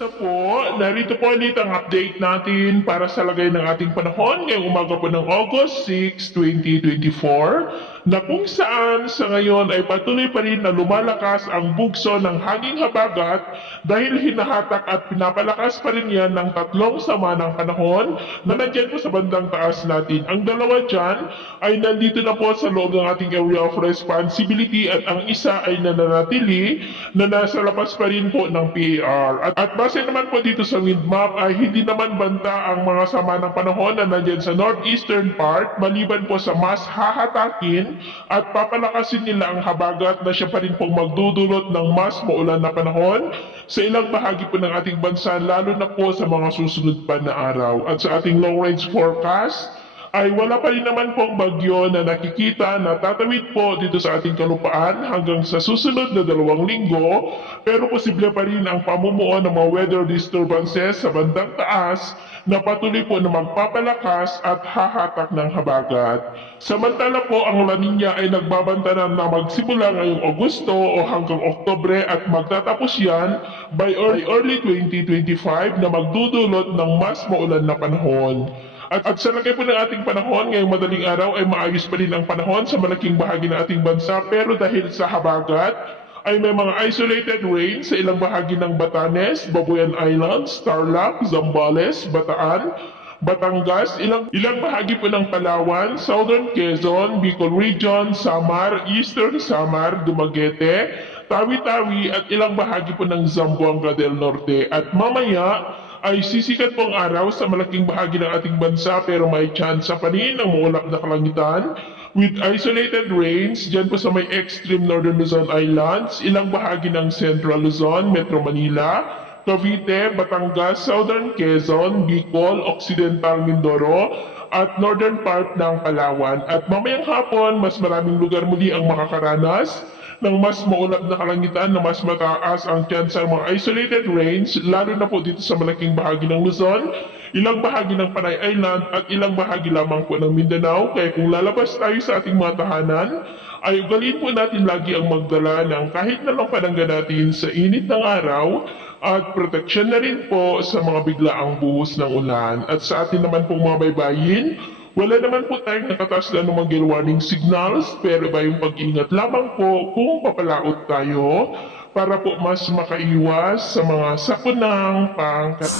Kamusta po? Narito po ulit ang update natin para sa lagay ng ating panahon ngayong umaga po ng August 6, 2024 na kung saan sa ngayon ay patuloy pa rin na lumalakas ang bugso ng hanging habagat dahil hinahatak at pinapalakas pa rin yan ng tatlong sama ng panahon na nandyan po sa bandang taas natin. Ang dalawa dyan ay nandito na po sa loob ng ating area of responsibility at ang isa ay nananatili na nasa labas pa rin po ng PAR. At base naman po dito sa wind map ay hindi naman banta ang mga sama ng panahon na nandyan sa northeastern part maliban po sa mas hahatakin at papalakasin nila ang habagat na siya pa rin pong magdudulot ng mas maulan na panahon sa ilang bahagi po ng ating bansa lalo na po sa mga susunod pa na araw. At sa ating long range forecast ay wala pa rin naman pong bagyo na nakikita na tatawid po dito sa ating kalupaan hanggang sa susunod na 2 linggo, pero posible pa rin ang pamumuo ng mga weather disturbances sa bandang taas na patuloy po na magpapalakas at hahatak ng habagat. Samantala po ang La Nina ay nagbabanta na magsimula ngayong Agosto o hanggang Oktubre at magtatapos yan by early 2025 na magdudulot ng mas maulan na panahon. At sa lagay po ng ating panahon, ngayong madaling araw ay maayos pa rin ang panahon sa malaking bahagi ng ating bansa pero dahil sa habagat ay may mga isolated rain sa ilang bahagi ng Batanes, Babuyan Islands, Tarlac, Zambales, Bataan, Batangas, ilang bahagi po ng Palawan, Southern Quezon, Bicol Region, Samar, Eastern Samar, Dumaguete, Tawi-Tawi at ilang bahagi po ng Zamboanga del Norte. At mamaya ay sisikat po ang araw sa malaking bahagi ng ating bansa pero may tsansa pa rin ng maulap na kalangitan with isolated rains dyan po sa may extreme northern Luzon Islands, ilang bahagi ng Central Luzon, Metro Manila, Cavite, Batangas, Southern Quezon, Bicol, Occidental Mindoro, at northern part ng Palawan. At mamayang hapon, mas maraming lugar muli ang makakaranas ng mas maulap na kalangitan na mas mataas ang tsansa ng mga isolated rains, lalo na po dito sa malaking bahagi ng Luzon, ilang bahagi ng Panay Island at ilang bahagi lamang po ng Mindanao. Kaya kung lalabas tayo sa ating mga tahanan, ay ugaliin po natin lagi ang magdala ng kahit na lang panangga natin sa init ng araw at proteksyon na rin po sa mga biglaang buhos ng ulan. At sa atin naman pong mga baybayin, wala naman po tayong nakataas na anumang gale warning signals pero iba yung pag-ingat lamang po kung papalaot tayo para po mas makaiwas sa mga sakunang pangkat.